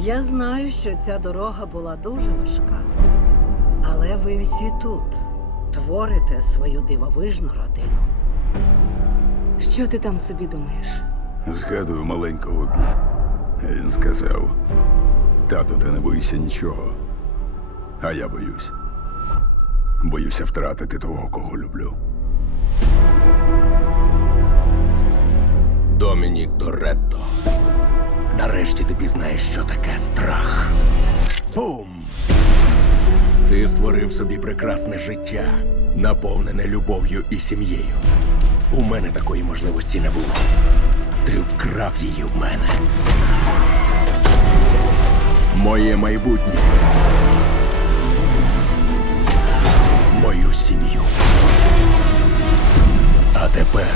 Я знаю, що ця дорога була дуже важка, але ви всі тут творите свою дивовижну родину. Що ти там собі думаєш? Згадую маленького бі. Він сказав: тато, ти не боїшся нічого, а я боюсь. Боюся втратити того, кого люблю. Домінік Доретто. Нарешті ти пізнаєш, що таке страх. Бум! Ти створив собі прекрасне життя, наповнене любов'ю і сім'єю. У мене такої можливості не було. Ти вкрав її в мене. Моє майбутнє. Мою сім'ю. А тепер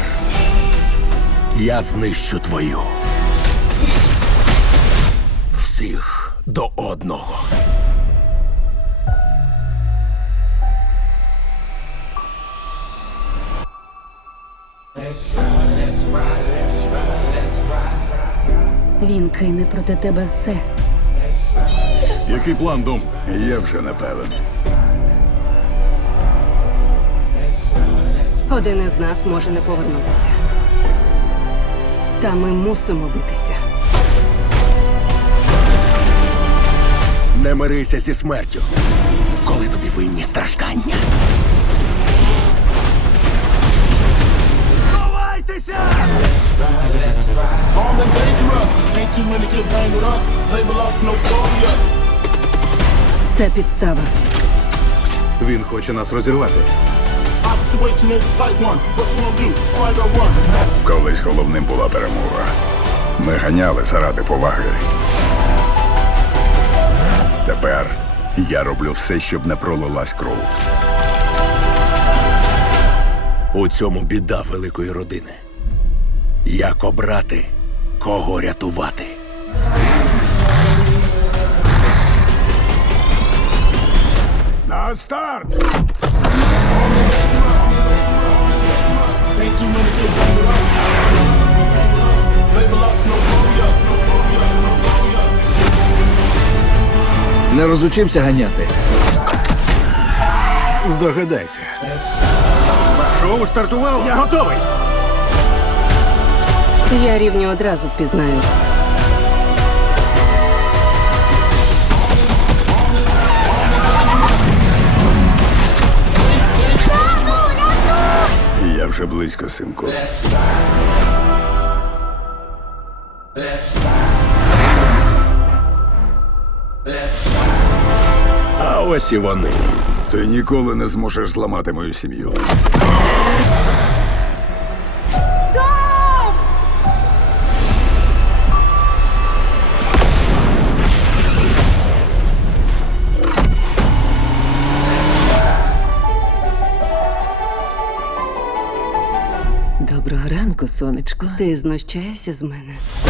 я знищу твою всіх до одного. Він кине проти тебе все. Який план дум Я вже не певен. Один із нас може не повернутися. Та ми мусимо битися. Не мирися зі смертю, коли тобі винні страждання. Ховайтеся! Це підстава. Він хоче нас розірвати. Колись головним була перемога. Ми ганяли заради поваги. Тепер я роблю все, щоб не пролилась кров. У цьому біда великої родини. Як обрати, кого рятувати? На старт! Не розучився ганяти. Здогадайся. Шоу стартувало. Я готовий. Я рівню одразу впізнаю. Я вже близько, синку. Let's go. А ось і вони. Ти ніколи не зможеш зламати мою сім'ю. Доброго ранку, сонечко. Ти знущаєшся з мене.